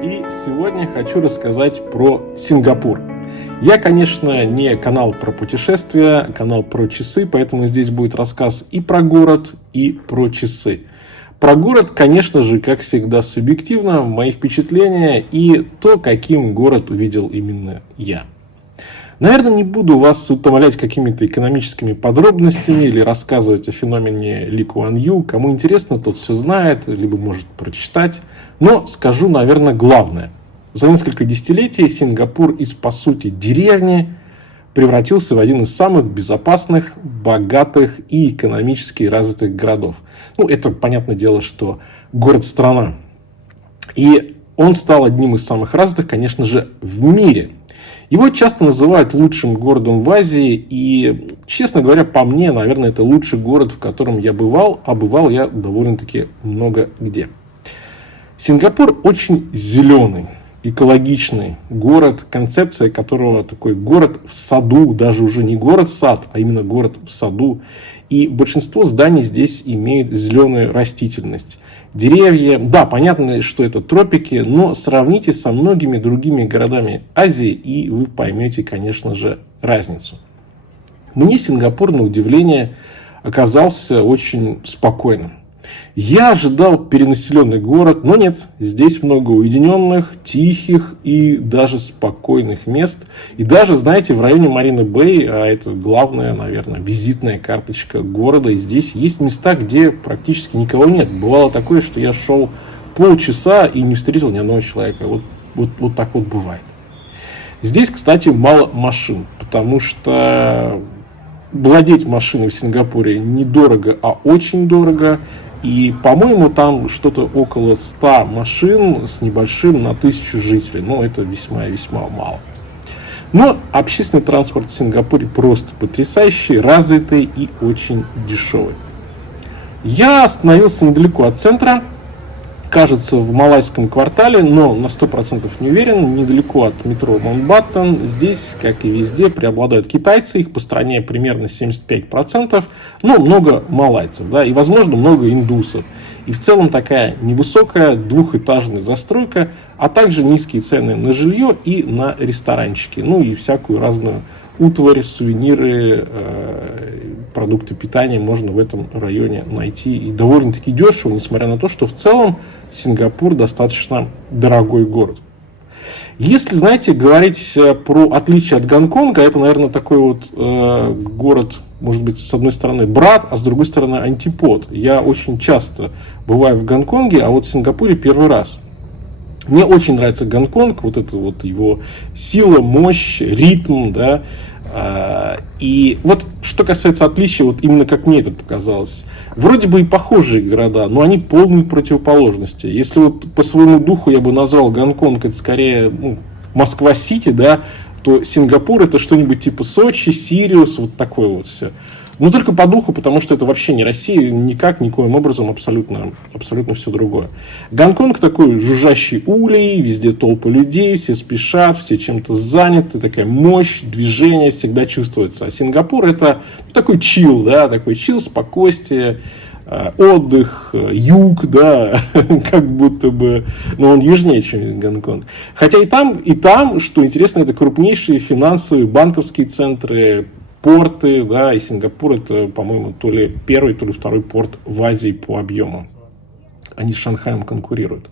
И сегодня хочу рассказать про Сингапур. Я, конечно, не канал про путешествия, канал про часы, поэтому здесь будет рассказ и про город, и про часы. Про город, конечно же, как всегда, субъективно, мои впечатления и то, каким город увидел именно я. Наверное, не буду вас утомлять какими-то экономическими подробностями или рассказывать о феномене Ли Куан Ю. Кому интересно, тот все знает, либо может прочитать. Но скажу, наверное, главное. За несколько десятилетий Сингапур из, по сути, деревни превратился в один из самых безопасных, богатых и экономически развитых городов. Это, понятное дело, что город-страна. И он стал одним из самых развитых, конечно же, в мире. Его часто называют лучшим городом в Азии. И, честно говоря, по мне, наверное, это лучший город, в котором я бывал. А бывал я довольно-таки много где. Сингапур очень зеленый, экологичный город, концепция которого такой город в саду, даже уже не город-сад, а именно город в саду. И большинство зданий здесь имеют зеленую растительность. Деревья, да, понятно, что это тропики, но сравните со многими другими городами Азии, и вы поймете, конечно же, разницу. Мне Сингапур, на удивление, оказался очень спокойным. Я ожидал перенаселенный город, но нет. Здесь много уединенных, тихих и даже спокойных мест. И даже, знаете, в районе Марина-Бэй, а это главная, наверное, визитная карточка города, и здесь есть места, где практически никого нет. Бывало такое, что я шел полчаса и не встретил ни одного человека. Вот так вот бывает. Здесь, кстати, мало машин, потому что владеть машиной в Сингапуре недорого, а очень дорого. И, по-моему, там что-то около 100 машин с небольшим на 1000 жителей. Это весьма и весьма мало. Но общественный транспорт в Сингапуре просто потрясающий, развитый и очень дешевый. Я остановился недалеко от центра, кажется, в малайском квартале, но на 100% не уверен, недалеко от метро Маунтбаттен. Здесь, как и везде, преобладают китайцы, их по стране примерно 75%, но много малайцев, да, и, возможно, много индусов. И в целом такая невысокая двухэтажная застройка, а также низкие цены на жилье и на ресторанчики, и всякую разную утварь, сувениры, продукты питания можно в этом районе найти. И довольно-таки дешево, несмотря на то, что в целом Сингапур достаточно дорогой город. Если, знаете, говорить про отличие от Гонконга, это, наверное, такой город, может быть, с одной стороны брат, а с другой стороны антипод. Я очень часто бываю в Гонконге, а в Сингапуре первый раз. Мне очень нравится Гонконг, его сила, мощь, ритм, да. И что касается отличия, именно как мне это показалось, вроде бы и похожие города, но они полные противоположности. Если по своему духу я бы назвал Гонконг, это скорее Москва-Сити, да, то Сингапур это что-нибудь типа Сочи, Сириус, такое все. Но только по духу, потому что это вообще не Россия, никоим образом абсолютно все другое. Гонконг такой жужжащий улей, везде толпы людей, все спешат, все чем-то заняты, такая мощь, движение всегда чувствуется. А Сингапур это такой чил, да, спокойствие, отдых, юг, да, как будто бы, но он южнее, чем Гонконг. Хотя и там, что интересно, это крупнейшие финансовые, банковские центры, порты, да, и Сингапур это, по-моему, то ли первый, то ли второй порт в Азии по объему. Они с Шанхаем конкурируют.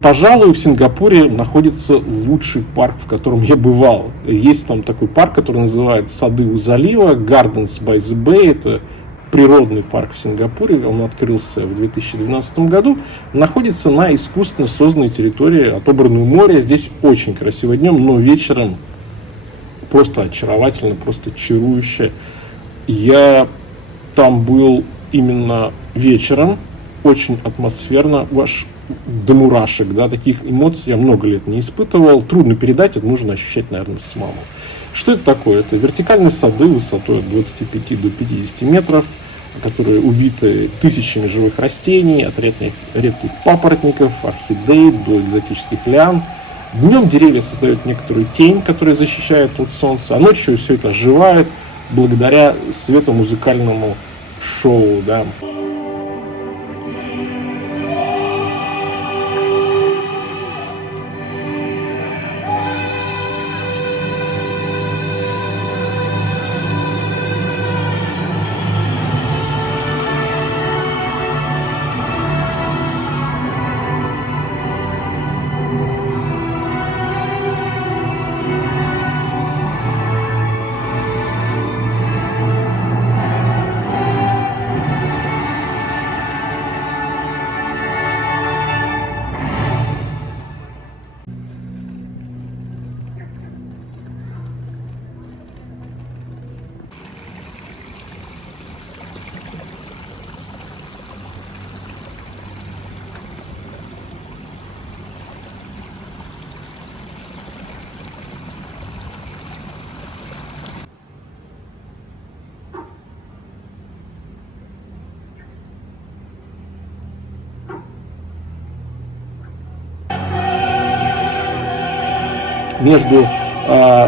Пожалуй, в Сингапуре находится лучший парк, в котором я бывал. Есть там такой парк, который называется Сады у залива, Gardens by the Bay. Это природный парк в Сингапуре. Он открылся в 2012 году. Находится на искусственно созданной территории, отобранной у моря. Здесь очень красиво днем, но вечером просто очаровательно, просто чарующе. Я там был именно вечером, очень атмосферно, аж до мурашек, да, таких эмоций я много лет не испытывал. Трудно передать, это нужно ощущать, наверное, самому. Что это такое? Это вертикальные сады высотой от 25 до 50 метров, которые увиты тысячами живых растений, от редких папоротников, орхидей до экзотических лиан. Днем деревья создают некоторую тень, которая защищает от солнца, а ночью все это оживает благодаря светомузыкальному шоу. Да. между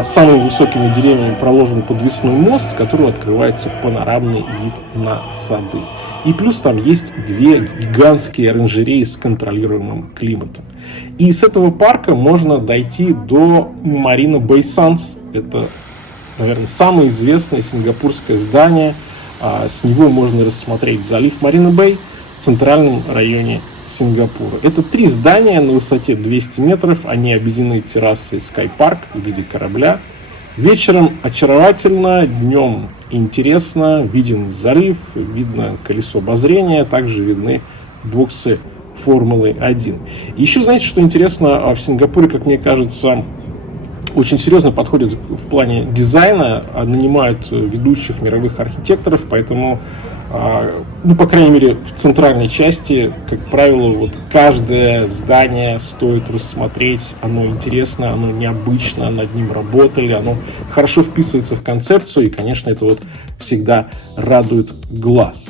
самыми высокими деревьями проложен подвесной мост, с которого открывается панорамный вид на сады. И плюс там есть две гигантские оранжереи с контролируемым климатом. И с этого парка можно дойти до Marina Bay Sands. Это, наверное, самое известное сингапурское здание. С него можно рассмотреть залив Marina Bay в центральном районе Сингапура. Это 3 здания на высоте 200 метров. Они объединены террасой Sky Park в виде корабля. Вечером очаровательно, днем интересно. Виден залив, видно колесо обозрения, также видны боксы Формулы-1. Еще, знаете, что интересно, в Сингапуре, как мне кажется, очень серьезно подходят в плане дизайна, нанимают ведущих мировых архитекторов, поэтому, ну, по крайней мере, в центральной части, как правило, вот каждое здание стоит рассмотреть, оно интересно, оно необычно, над ним работали, оно хорошо вписывается в концепцию, и, конечно, это вот всегда радует глаз.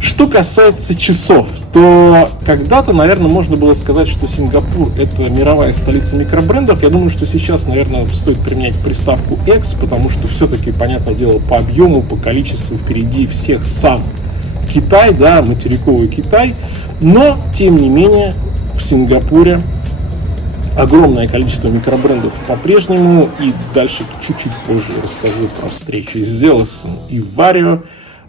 Что касается часов, то когда-то, наверное, можно было сказать, что Сингапур – это мировая столица микробрендов. Я думаю, что сейчас, наверное, стоит применять приставку X, потому что все-таки, понятное дело, по объему, по количеству впереди всех сам Китай, да, материковый Китай. Но, тем не менее, в Сингапуре огромное количество микробрендов по-прежнему. И дальше чуть-чуть позже расскажу про встречу с Zelos и Vario.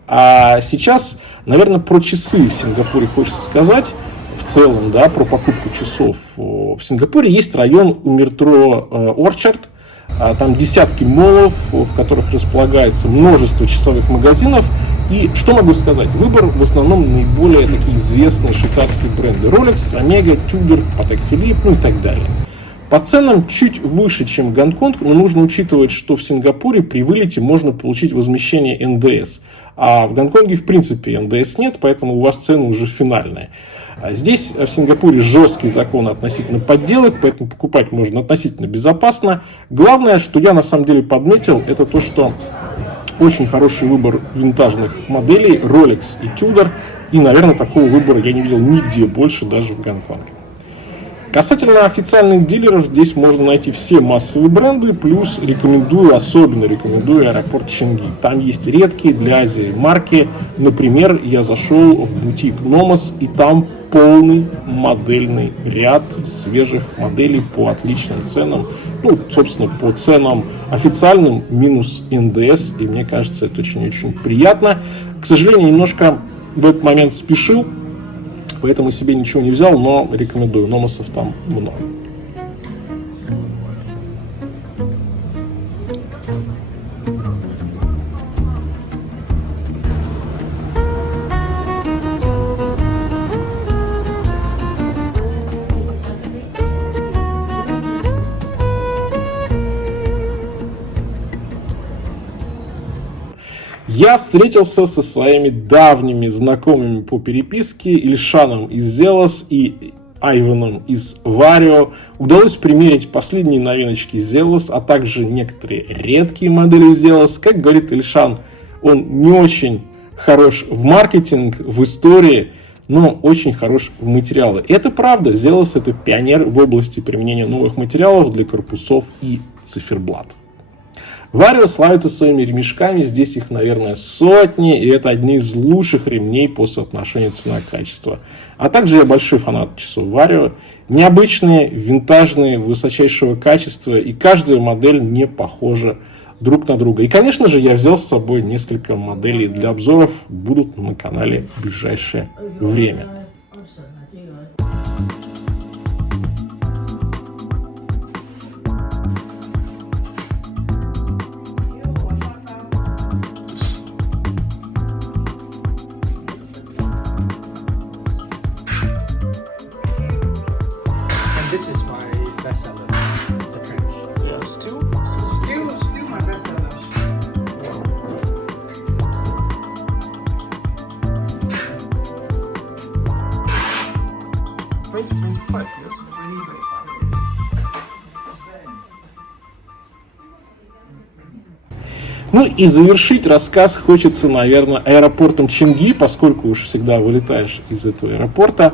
А сейчас, наверное, про часы в Сингапуре хочется сказать. В целом, да, про покупку часов. В Сингапуре есть район у метро Orchard. Там десятки моллов, в которых располагается множество часовых магазинов. И что могу сказать? Выбор в основном наиболее такие известные швейцарские бренды. Rolex, Omega, Tudor, Patek Philippe, ну и так далее. По ценам чуть выше, чем Гонконг, но нужно учитывать, что в Сингапуре при вылете можно получить возмещение НДС. А в Гонконге, в принципе, НДС нет, поэтому у вас цены уже финальные. А здесь, в Сингапуре, жесткий закон относительно подделок, поэтому покупать можно относительно безопасно. Главное, что я на самом деле подметил, это то, что очень хороший выбор винтажных моделей Rolex и Tudor. И, наверное, такого выбора я не видел нигде больше, даже в Гонконге. Касательно официальных дилеров, здесь можно найти все массовые бренды, плюс особенно рекомендую аэропорт Ченги. Там есть редкие для Азии марки. Например, я зашел в бутик Nomos, и там полный модельный ряд свежих моделей по отличным ценам. Ну, собственно, по ценам официальным минус НДС. И мне кажется, это очень-очень приятно. К сожалению, немножко в этот момент спешил, поэтому себе ничего не взял, но рекомендую. Номосов там много. Я встретился со своими давними знакомыми по переписке, Ильшаном из Zelos и Айваном из Vario. Удалось примерить последние новиночки Zelos, а также некоторые редкие модели Zelos. Как говорит Ильшан, он не очень хорош в маркетинг, в истории, но очень хорош в материалы. Это правда, Zelos — это пионер в области применения новых материалов для корпусов и циферблат. Vario славится своими ремешками, здесь их, наверное, сотни, и это одни из лучших ремней по соотношению цена-качество. А также я большой фанат часов Vario. Необычные, винтажные, высочайшего качества, и каждая модель не похожа друг на друга. И, конечно же, я взял с собой несколько моделей для обзоров, будут на канале в ближайшее время. This is my bestseller, the trench. Yeah, still my bestseller. Ну и завершить рассказ хочется, наверное, аэропортом Чанги, поскольку уж всегда вылетаешь из этого аэропорта.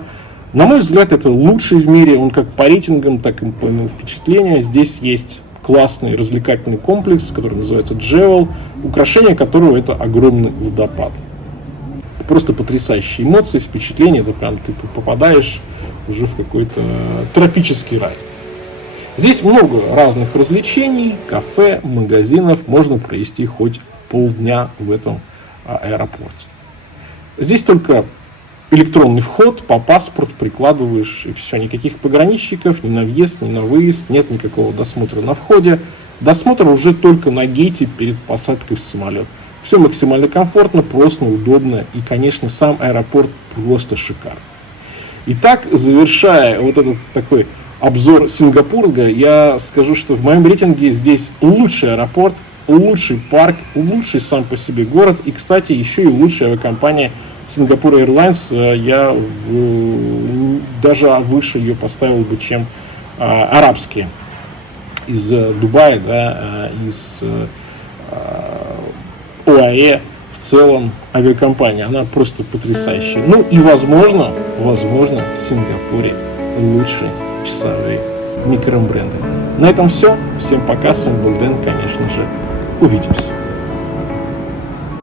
На мой взгляд, это лучший в мире, он как по рейтингам, так и по моему впечатлению. Здесь есть классный развлекательный комплекс, который называется Джевел, украшение которого это огромный водопад. Просто потрясающие эмоции, впечатления, это прям ты попадаешь уже в какой-то тропический рай. Здесь много разных развлечений, кафе, магазинов, можно провести хоть полдня в этом аэропорте. Здесь только электронный вход, по паспорту прикладываешь и все, никаких пограничников, ни на въезд, ни на выезд, нет никакого досмотра на входе. Досмотр уже только на гейте перед посадкой в самолет. Все максимально комфортно, просто, удобно и, конечно, сам аэропорт просто шикарный. Итак, завершая вот этот такой обзор Сингапура, я скажу, что в моем рейтинге здесь лучший аэропорт, лучший парк, лучший сам по себе город и, кстати, еще и лучшая авиакомпания Singapore Airlines. Я даже выше ее поставил бы, чем арабские из Дубая, да, из ОАЭ. В целом авиакомпания, она просто потрясающая. Ну и возможно, в Сингапуре лучшие часовые микробренды. На этом все. Всем пока. С вами был Дэн, конечно же. Увидимся.